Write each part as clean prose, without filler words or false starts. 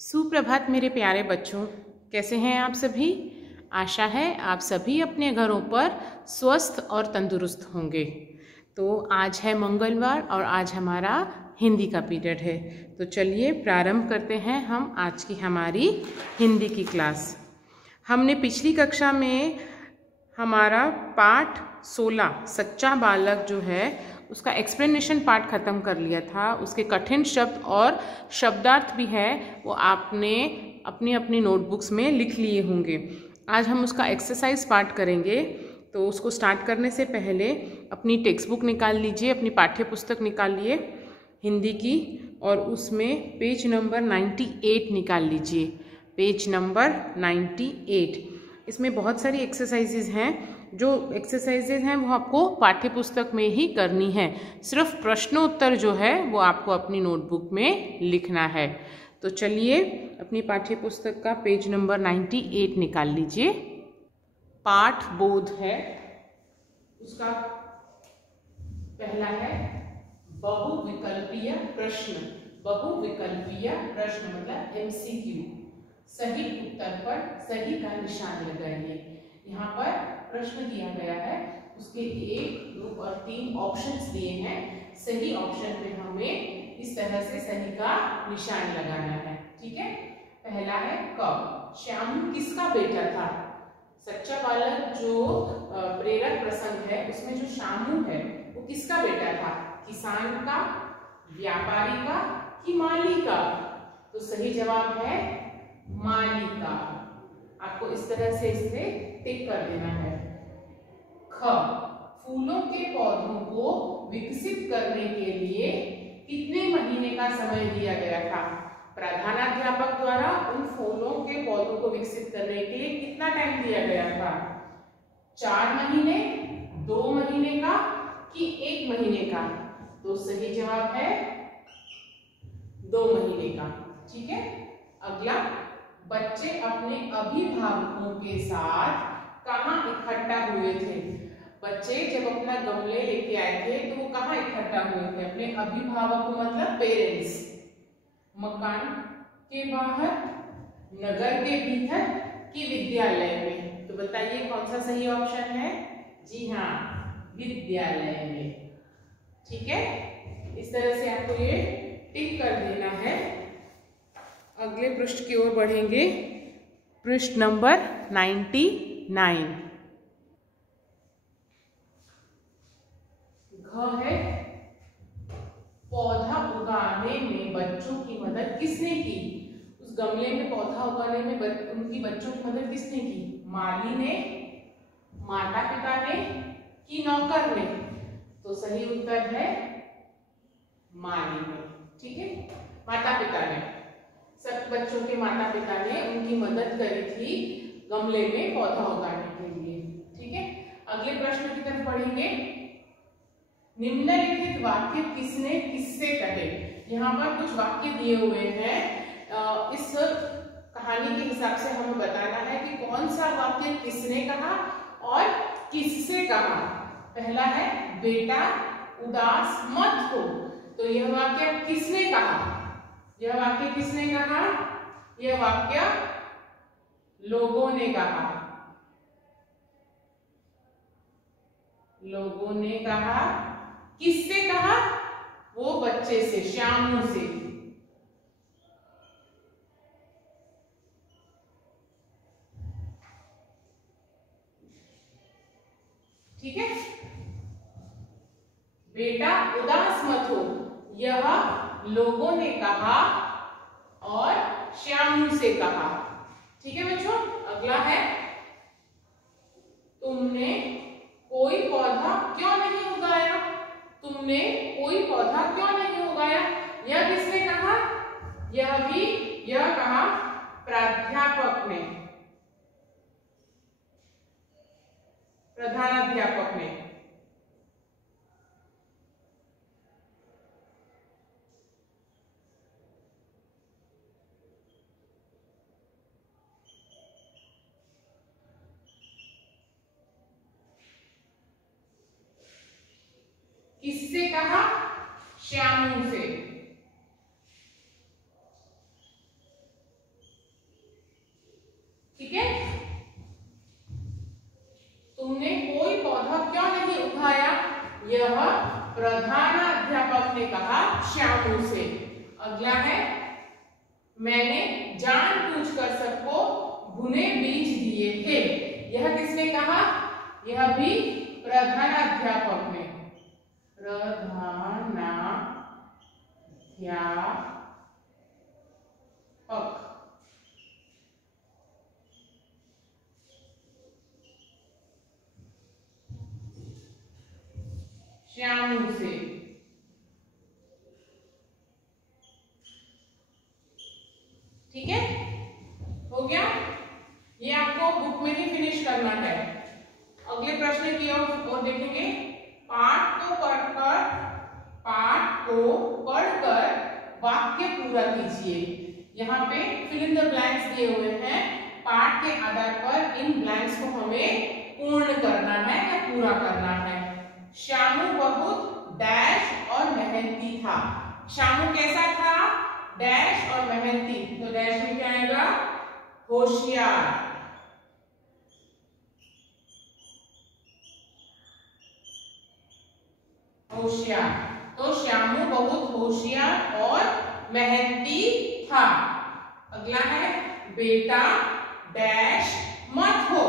सुप्रभात मेरे प्यारे बच्चों, कैसे हैं आप सभी। आशा है आप सभी अपने घरों पर स्वस्थ और तंदुरुस्त होंगे। तो आज है मंगलवार और आज हमारा हिंदी का पीरियड है। तो चलिए प्रारंभ करते हैं हम आज की हमारी हिंदी की क्लास। हमने पिछली कक्षा में हमारा पाठ 16 सच्चा बालक जो है उसका एक्सप्लेनेशन पार्ट ख़त्म कर लिया था। उसके कठिन शब्द और शब्दार्थ भी है वो आपने अपनी अपनी नोटबुक्स में लिख लिए होंगे। आज हम उसका एक्सरसाइज पार्ट करेंगे। तो उसको स्टार्ट करने से पहले अपनी टेक्स्ट बुक निकाल लीजिए, अपनी पाठ्य पुस्तक निकालिए हिंदी की, और उसमें पेज नंबर 98 निकाल लीजिए। Page number 98। इसमें बहुत सारी एक्सरसाइजेज हैं। जो एक्सरसाइजेज हैं वो आपको पाठ्य पुस्तक में ही करनी है। सिर्फ प्रश्नोत्तर जो है वो आपको अपनी नोटबुक में लिखना है। तो चलिए अपनी पाठ्य पुस्तक का पेज नंबर 98 निकाल लीजिए। पाठ बोध है, उसका पहला है बहुविकल्पीय प्रश्न। बहुविकल्पीय प्रश्न मतलब MCQ। सही उत्तर पर सही का निशान लगाइए। यहाँ पर प्रश्न दिया गया है, उसके 1, 2 और 3 ऑप्शंस दिए हैं। सही ऑप्शन पे हमें इस तरह से सही का निशान लगाना है। ठीक है। पहला है कब। श्याम किसका बेटा था। सच्चा बालक जो प्रेरक प्रसंग है उसमें जो शामू है वो किसका बेटा था। किसान का, व्यापारी का कि माली का। तो सही जवाब है माली का। आपको इस तरह से इसे टिक कर देना है। ख फूलों के पौधों को विकसित करने के लिए कितने महीने का समय दिया गया था। प्रधानाध्यापक द्वारा उन फूलों के पौधों को विकसित करने के लिए कितना टाइम दिया गया था। 4 महीने, 2 महीने का कि 1 महीने का। तो सही जवाब है 2 महीने का। ठीक है। अगला, बच्चे अपने अभिभावकों के साथ कहाँ इकट्ठा हुए थे। बच्चे जब अपना गमले लेके आए थे तो वो कहाँ इकट्ठा हुए थे। अपने अभिभावकों मतलब पेरेंट्स। मकान के बाहर, नगर के भीतर कि विद्यालय में। तो बताइए कौन सा सही ऑप्शन है। जी हाँ, विद्यालय में। ठीक है। इस तरह से आपको ये टिक कर देना है। अगले पृष्ठ की ओर बढ़ेंगे। पृष्ठ नंबर 99। घ है पौधा उगाने में बच्चों की मदद किसने की। उस गमले में पौधा उगाने में उनकी बच्चों की मदद किसने की। माली ने, माता पिता ने कि नौकर ने। तो सही उत्तर है माली ने। ठीक है। माता पिता ने, सब बच्चों के माता पिता ने उनकी मदद करी थी गमले में पौधा उगाने के लिए। ठीक है। अगले प्रश्न की तरफ बढ़ेंगे। निम्नलिखित वाक्य किसने किससे कहे। यहाँ पर कुछ वाक्य दिए हुए हैं। इस कहानी के हिसाब से हमें बताना है कि कौन सा वाक्य किसने कहा और किससे कहा। पहला है बेटा उदास मत हो। तो यह वाक्य किसने कहा। यह वाक्य किसने कहा। यह वाक्य लोगों ने कहा। लोगों ने कहा। किससे कहा। वो बच्चे से, श्यामू से। ठीक है। बेटा उदास मत हो, यह लोगों ने कहा और श्यामू से कहा। ठीक है बच्चों। अगला है तुमने कोई पौधा क्यों नहीं उगाया। तुमने कोई पौधा क्यों नहीं उगाया। यह किसने कहा। यह कहा प्राध्यापक ने, प्रधानाध्यापक ने। किससे कहा। श्यामू से। ठीक है, तुमने कोई पौधा क्यों नहीं उठाया, यह प्रधानाध्यापक ने कहा श्यामू से। अगला है, मैंने जानबूझकर सबको भुने बीज दिए थे। यह किसने कहा, यह भी प्रधानाध्यापक ने। प्रधानाध्यापक, श्यामू से। ठीक है, हो गया। ये आपको बुक में ही फिनिश करना है। अगले प्रश्न की ओर देखेंगे। पाठ को पढ़कर वाक्य पूरा कीजिए। यहाँ पे फिल इन द ब्लैंक्स दिए हुए हैं। पाठ के आधार पर इन ब्लैंक्स को हमें पूर्ण करना है या पूरा करना है। श्यामू बहुत डैश और मेहनती था। श्यामू कैसा था, डैश और मेहनती। तो डैश में क्या आएगा, होशियार। होशियार, तो श्यामू बहुत होशियार और मेहनती था। अगला है, बेटा डैश मत हो,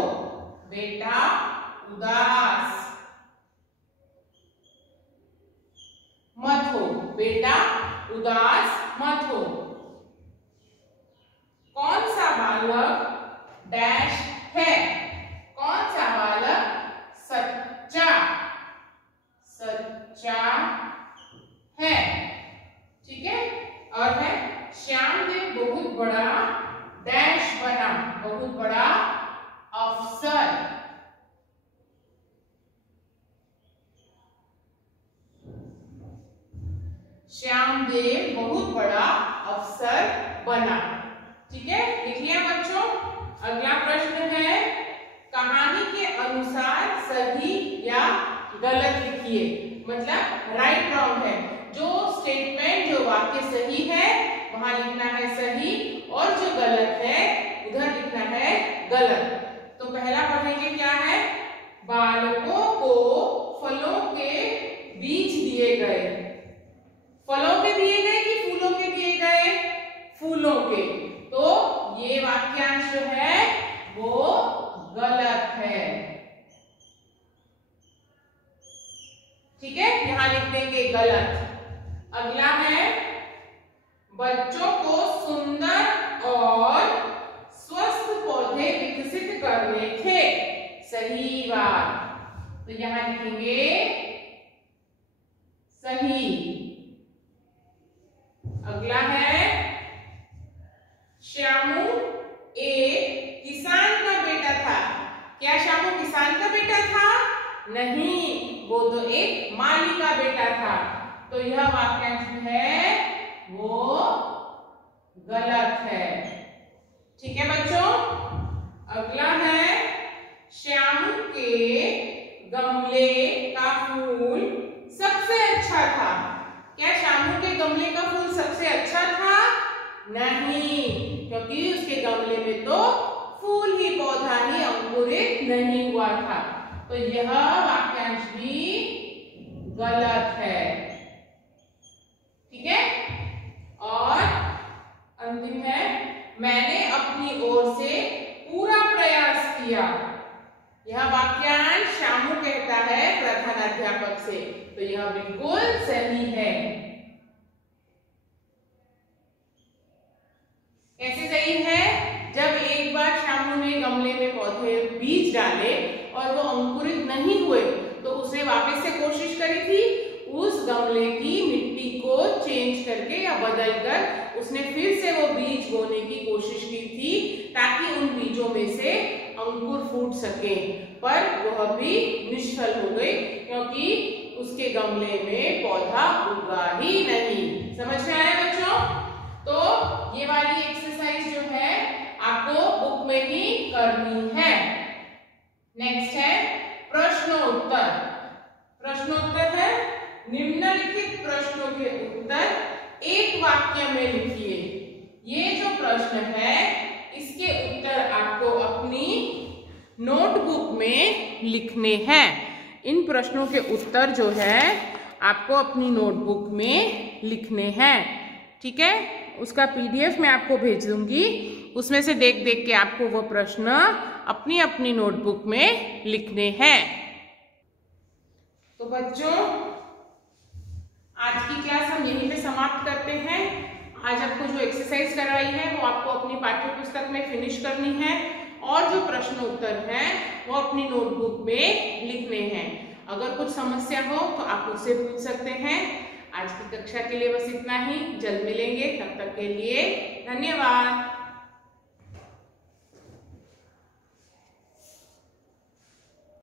बेटा उदास मत हो, बेटा उदास मत हो। कौन सा बालक डैश है, कौन सा बालक सच्चा है। ठीक है, और है श्यामदेव बहुत बड़ा डैश बना, बहुत बड़ा अफसर। श्यामदेव बहुत बड़ा अफसर बना। ठीक है, लिख लिया बच्चों। अगला प्रश्न है, कहानी के अनुसार सही या गलत लिखिए। मतलब राइट रॉन्ग है। जो स्टेटमेंट, जो वाक्य सही है वहां लिखना है सही, और जो गलत है उधर लिखना है गलत। तो पहला पढ़ेंगे, क्या है, बालकों को फलों के बीज दिए गए। फलों के दिए गए कि फूलों के दिए गए, फूलों के। तो ये वाक्यांश जो है वो गलत है। ठीक है, यहां लिख देंगे गलत। अगला है, बच्चों को सुंदर और स्वस्थ पौधे विकसित करने थे। सही बात, तो यहां लिखेंगे सही। अगला है, श्यामू एक किसान का बेटा था। क्या श्यामू किसान का बेटा था? नहीं, वो तो एक माली का बेटा था। तो यह वाक्यांश है वो गलत है। ठीक है बच्चों। अगला है, श्यामू के गमले का फूल सबसे अच्छा था। क्या श्यामू के गमले का फूल सबसे अच्छा था? नहीं, क्योंकि उसके गमले में तो फूल ही, पौधा ही अंकुरित नहीं हुआ था। तो यह वाक्यांश भी गलत है। ठीक है, और अंतिम है, मैंने अपनी ओर से पूरा प्रयास किया। यह वाक्यांश श्यामू कहता है प्रधानाध्यापक से। तो यह बिल्कुल सही है। कैसे सही है? जब एक बार श्यामू ने गमले में पौधे बीज डाले और वो अंकुरित नहीं हुए, तो उसने वापस से कोशिश करी थी। उस गमले की मिट्टी को चेंज करके या बदल कर उसने फिर से वो बीज बोने की कोशिश की थी, ताकि उन बीजों में से अंकुर फूट सके। पर वह भी निष्फल हो गई, क्योंकि उसके गमले में पौधा उगा ही नहीं। समझ में आया बच्चों? तो ये वाली एक्सरसाइज जो है आपको बुक में ही करनी है। नेक्स्ट है प्रश्नोत्तर। प्रश्नोत्तर है, निम्नलिखित प्रश्नों के उत्तर एक वाक्य में लिखिए। ये जो प्रश्न है इसके उत्तर आपको नोटबुक में लिखने हैं। इन प्रश्नों के उत्तर जो है आपको अपनी नोटबुक में लिखने हैं। ठीक है, उसका PDF मैं आपको भेज दूंगी, उसमें से देख देख के आपको वो प्रश्न अपनी अपनी नोटबुक में लिखने हैं। तो बच्चों, आज की क्लास हम यहीं पे समाप्त करते हैं। आज आपको जो एक्सरसाइज कराई है वो आपको अपनी पाठ्य पुस्तक में फिनिश करनी है और जो प्रश्न उत्तर हैं वो अपनी नोटबुक में लिखने हैं। अगर कुछ समस्या हो तो आप मुझसे पूछ सकते हैं। आज की कक्षा के लिए बस इतना ही। जल्द मिलेंगे, तब तक के लिए धन्यवाद।